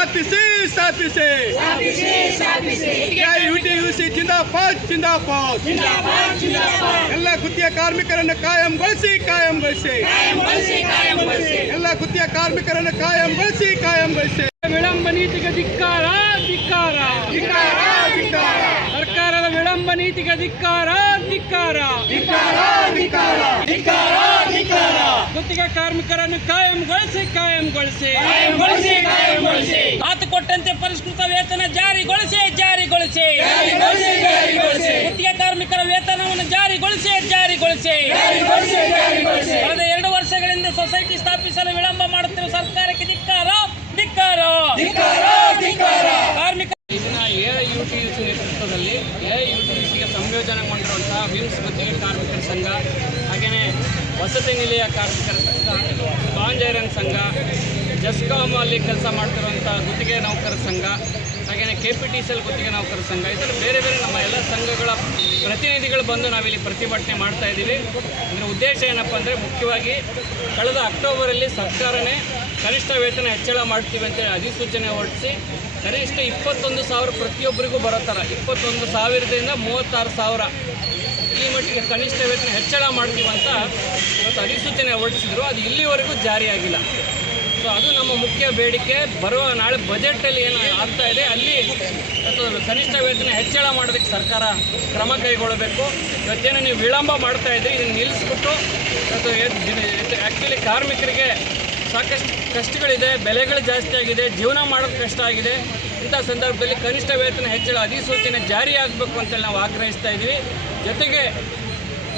ಸ್ಥಾಪಿಸಿ ಸ್ಥಾಪಿಸಿ ಯುಟಿಯುಸಿ ಜಿಂದಾಬಾದ್ ಜಿಂದಾಬಾದ್. ಎಲ್ಲ ಗುತ್ತಿಗೆ ಕಾರ್ಮಿಕರನ್ನು ಕಾಯಂಗೊಳಿಸಿ ಕಾಯಂಗೊಳಿಸಿ. ಎಲ್ಲ ಗುತ್ತಿಗೆ ಕಾರ್ಮಿಕರನ್ನು ಕಾಯಂಗೊಳಿಸಿ. ವಿಳಂಬ ನೀತಿಗೆ ಧಿಕ್ಕಾರ ಧಿಕ್ಕಾರ. ಸರ್ಕಾರದ ವಿಳಂಬ ನೀತಿಗೆ ಧಿಕ್ಕಾರ ಧಿಕ್ಕಾರ. ಗುತ್ತಿಗೆ ಕಾರ್ಮಿಕರನ್ನು ಕಾಯಂಗೊಳಿಸಿ. ಮಾತು ಕೊಟ್ಟಂತೆ ಪರಿಷ್ಕೃತ ವೇತನ ಜಾರಿಗೊಳಿಸಿ. ಗುತ್ತಿಗೆ ಕಾರ್ಮಿಕರ ವೇತನವನ್ನು ಜಾರಿಗೊಳಿಸಿ. ಕಳೆದ 2 ವರ್ಷಗಳಿಂದ ಸೊಸೈಟಿ ಸ್ಥಾಪಿಸಲು ವಿಳಂಬ ಮಾಡುತ್ತಿರುವ ಸರ್ಕಾರಕ್ಕೆ ಧಿಕ್ಕಾರ. ಕಾರ್ಮಿಕ ಎಐಯುಟಿಯುಸಿ ನೇತೃತ್ವದಲ್ಲಿ ಎಐಯುಟಿಯುಸಿಗೆ ಸಂಯೋಜನೆಗೊಂಡಿರುವಂತಹ ವಿಮ್ಸ್ ಗುತ್ತಿಗೆ ಕಾರ್ಮಿಕರ ಸಂಘ, ಹಾಗೆಯೇ ವಸತಿ ನಿಲಯ ಕಾರ್ಮಿಕರ ಸಂಘ, ಸ್ಪಾಂಜ್ ಐರನ್ ಸಂಘ, ಜೆಸ್ಕಾಮ್ ಅಲ್ಲಿ ಕೆಲಸ ಮಾಡ್ತಿರುವಂಥ ಗುತ್ತಿಗೆ ನೌಕರ ಸಂಘ, ಹಾಗೆಯೇ KPTCL ಗುತ್ತಿಗೆ ನೌಕರ ಸಂಘ, ಇದರ ಬೇರೆ ನಮ್ಮ ಎಲ್ಲ ಸಂಘಗಳ ಪ್ರತಿನಿಧಿಗಳು ಬಂದು ನಾವಿಲ್ಲಿ ಪ್ರತಿಭಟನೆ ಮಾಡ್ತಾ ಇದ್ದೀವಿ. ಇದರ ಉದ್ದೇಶ ಏನಪ್ಪ ಅಂದರೆ, ಮುಖ್ಯವಾಗಿ ಕಳೆದ ಅಕ್ಟೋಬರಲ್ಲಿ ಸರ್ಕಾರನೇ ಕನಿಷ್ಠ ವೇತನ ಹೆಚ್ಚಳ ಮಾಡ್ತೀವಿ ಅಂತೇಳಿ ಅಧಿಸೂಚನೆ ಹೊರಡಿಸಿ ಕನಿಷ್ಠ 21,000 ಪ್ರತಿಯೊಬ್ಬರಿಗೂ ಬರೋ ಥರ 21,000ದಿಂದ 36,000 ಈ ಮಟ್ಟಿಗೆ ಕನಿಷ್ಠ ವೇತನ ಹೆಚ್ಚಳ ಮಾಡ್ತೀವಿ ಅಂತ ಇವತ್ತು ಅಧಿಸೂಚನೆ ಹೊರಡಿಸಿದ್ರು. ಅದು ಇಲ್ಲಿವರೆಗೂ ಜಾರಿಯಾಗಿಲ್ಲ. ಸೊ ಅದು ನಮ್ಮ ಮುಖ್ಯ ಬೇಡಿಕೆ. ಬರುವ ನಾಳೆ ಬಜೆಟಲ್ಲಿ ಏನು ಆಗ್ತಾ ಇದೆ ಅಲ್ಲಿ ಕನಿಷ್ಠ ವೇತನ ಹೆಚ್ಚಳ ಮಾಡೋದಕ್ಕೆ ಸರ್ಕಾರ ಕ್ರಮ ಕೈಗೊಳ್ಳಬೇಕು. ಇವತ್ತೇನು ನೀವು ವಿಳಂಬ ಮಾಡ್ತಾ ಇದ್ರಿ, ಇದನ್ನು ನಿಲ್ಲಿಸ್ಬಿಟ್ಟು ಆ್ಯಕ್ಚುಲಿ ಕಾರ್ಮಿಕರಿಗೆ ಸಾಕಷ್ಟು ಕಷ್ಟಗಳಿದೆ, ಬೆಲೆಗಳು ಜಾಸ್ತಿ ಆಗಿದೆ, ಜೀವನ ಮಾಡೋದು ಕಷ್ಟ ಆಗಿದೆ. ಇಂಥ ಸಂದರ್ಭದಲ್ಲಿ ಕನಿಷ್ಠ ವೇತನ ಹೆಚ್ಚಳ ಅಧಿಸೂಚನೆ ಜಾರಿ ಆಗಬೇಕು ಅಂತೇಳಿ ನಾವು ಆಗ್ರಹಿಸ್ತಾ ಇದ್ದೀವಿ. ಜೊತೆಗೆ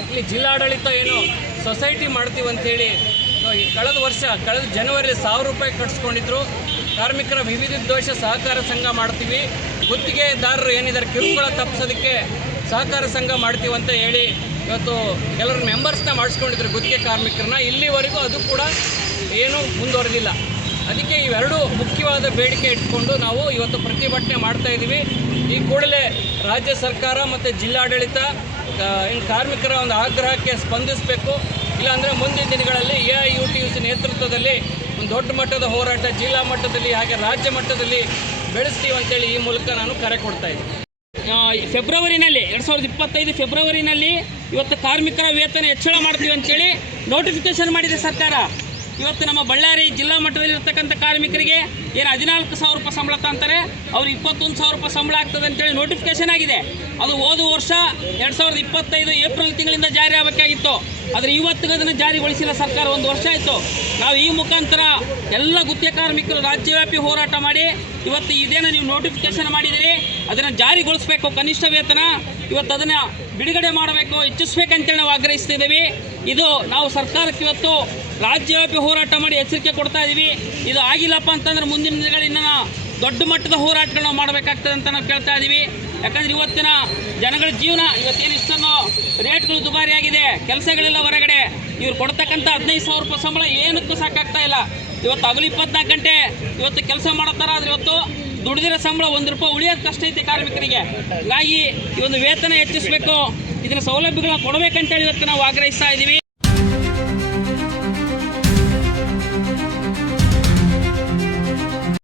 ಇಲ್ಲಿ ಜಿಲ್ಲಾಡಳಿತ ಏನು ಸೊಸೈಟಿ ಮಾಡ್ತೀವಿ ಅಂಥೇಳಿ ಕಳೆದ ಜನವರಿಯಲ್ಲಿ 1,000 ರೂಪಾಯಿ ಕಟ್ಸ್ಕೊಂಡಿದ್ರು. ಕಾರ್ಮಿಕರ ವಿವಿಧೋದ್ದೇಶ ಸಹಕಾರ ಸಂಘ ಮಾಡ್ತೀವಿ, ಗುತ್ತಿಗೆದಾರರು ಏನಿದ್ದಾರೆ ಕಿರುಕುಳ ತಪ್ಪಿಸೋದಕ್ಕೆ ಸಹಕಾರ ಸಂಘ ಮಾಡ್ತೀವಿ ಅಂತ ಹೇಳಿ ಇವತ್ತು ಕೆಲವರು ಮೆಂಬರ್ಸ್ನ ಮಾಡಿಸ್ಕೊಂಡಿದ್ರು ಗುತ್ತಿಗೆ ಕಾರ್ಮಿಕರನ್ನ. ಇಲ್ಲಿವರೆಗೂ ಅದು ಕೂಡ ಏನೂ ಮುಂದುವರೆದಿಲ್ಲ. ಅದಕ್ಕೆ ಇವೆರಡೂ ಮುಖ್ಯವಾದ ಬೇಡಿಕೆ ಇಟ್ಕೊಂಡು ನಾವು ಇವತ್ತು ಪ್ರತಿಭಟನೆ ಮಾಡ್ತಾ ಇದ್ದೀವಿ. ಈ ಕೂಡಲೇ ರಾಜ್ಯ ಸರ್ಕಾರ ಮತ್ತು ಜಿಲ್ಲಾಡಳಿತ ಕಾರ್ಮಿಕರ ಒಂದು ಆಗ್ರಹಕ್ಕೆ ಸ್ಪಂದಿಸಬೇಕು. ಇಲ್ಲಾಂದರೆ ಮುಂದಿನ ದಿನಗಳಲ್ಲಿ ಎಐಯುಟಿಯುಸಿ ನೇತೃತ್ವದಲ್ಲಿ ಒಂದು ದೊಡ್ಡ ಮಟ್ಟದ ಹೋರಾಟ ಜಿಲ್ಲಾ ಮಟ್ಟದಲ್ಲಿ ಹಾಗೆ ರಾಜ್ಯ ಮಟ್ಟದಲ್ಲಿ ಬೆಳೆಸ್ತೀವಿ ಅಂತೇಳಿ ಈ ಮೂಲಕ ನಾನು ಕರೆ ಕೊಡ್ತಾ ಇದ್ದೀನಿ. ಫೆಬ್ರವರಿನಲ್ಲಿ 2025 ಫೆಬ್ರವರಿನಲ್ಲಿ ಇವತ್ತು ಕಾರ್ಮಿಕರ ವೇತನ ಹೆಚ್ಚಳ ಮಾಡ್ತೀವಿ ಅಂತೇಳಿ ನೋಟಿಫಿಕೇಶನ್ ಮಾಡಿದೆ ಸರ್ಕಾರ. ಇವತ್ತು ನಮ್ಮ ಬಳ್ಳಾರಿ ಜಿಲ್ಲಾ ಮಟ್ಟದಲ್ಲಿರ್ತಕ್ಕಂಥ ಕಾರ್ಮಿಕರಿಗೆ ಏನು 14,000 ರೂಪಾಯಿ ಸಂಬಳ ತಂತಾರೆ, ಅವ್ರು 21,000 ರೂಪಾಯಿ ಸಂಬಳ ಆಗ್ತದೆ ಅಂತೇಳಿ ನೋಟಿಫಿಕೇಶನ್ ಆಗಿದೆ. ಅದು ಹೋದ ವರ್ಷ 2025 ಏಪ್ರಿಲ್ ತಿಂಗಳಿಂದ ಜಾರಿ ಆಗಬೇಕಾಗಿತ್ತು. ಆದರೆ ಇವತ್ತಿಗೆ ಅದನ್ನು ಜಾರಿಗೊಳಿಸಿಲ್ಲ ಸರ್ಕಾರ. 1 ವರ್ಷ ಆಯಿತು. ನಾವು ಈ ಮುಖಾಂತರ ಎಲ್ಲ ಗುತ್ತಿಗೆ ಕಾರ್ಮಿಕರು ರಾಜ್ಯವ್ಯಾಪಿ ಹೋರಾಟ ಮಾಡಿ ಇವತ್ತು ಇದೇನು ನೀವು ನೋಟಿಫಿಕೇಶನ್ ಮಾಡಿದಿರಿ ಅದನ್ನು ಜಾರಿಗೊಳಿಸಬೇಕು. ಕನಿಷ್ಠ ವೇತನ ಇವತ್ತು ಅದನ್ನು ಬಿಡುಗಡೆ ಮಾಡಬೇಕು, ಹೆಚ್ಚಿಸ್ಬೇಕಂತೇಳಿ ನಾವು ಆಗ್ರಹಿಸ್ತಿದ್ದೀವಿ. ಇದು ನಾವು ಸರ್ಕಾರಕ್ಕೆ ಇವತ್ತು ರಾಜ್ಯವ್ಯಾಪಿ ಹೋರಾಟ ಮಾಡಿ ಎಚ್ಚರಿಕೆ ಕೊಡ್ತಾ ಇದ್ದೀವಿ. ಇದು ಆಗಿಲ್ಲಪ್ಪ ಅಂತಂದ್ರೆ ಮುಂದಿನ ದಿನಗಳಿಂದ ದೊಡ್ಡ ಮಟ್ಟದ ಹೋರಾಟಗಳನ್ನ ಮಾಡಬೇಕಾಗ್ತದೆ ಅಂತ ನಾವು ಕೇಳ್ತಾ ಇದ್ದೀವಿ. ಯಾಕಂದರೆ ಇವತ್ತಿನ ಜನಗಳ ಜೀವನ ಇವತ್ತೇನು ಇಷ್ಟನ್ನು ರೇಟ್ಗಳು ದುಬಾರಿಯಾಗಿದೆ, ಕೆಲಸಗಳೆಲ್ಲ ಹೊರಗಡೆ. ಇವ್ರು ಕೊಡ್ತಕ್ಕಂಥ 15,000 ರೂಪಾಯಿ ಸಂಬಳ ಏನಕ್ಕೂ ಸಾಕಾಗ್ತಾ ಇಲ್ಲ. ಇವತ್ತು ಹಗಲು 24 ಗಂಟೆ ಇವತ್ತು ಕೆಲಸ ಮಾಡೋ ಥರ ಆದರೆ ಇವತ್ತು ದುಡಿದಿರೋ ಸಂಬಳ 1 ರೂಪಾಯಿ ಉಳಿಯೋದು ಕಷ್ಟ ಐತೆ ಕಾರ್ಮಿಕರಿಗೆ. ಹೀಗಾಗಿ ಈ ಒಂದು ವೇತನ ಹೆಚ್ಚಿಸಬೇಕು, ಇದರ ಸೌಲಭ್ಯಗಳನ್ನ ಕೊಡಬೇಕಂತೇಳಿ ಇವತ್ತು ನಾವು ಆಗ್ರಹಿಸ್ತಾ ಇದ್ದೀವಿ.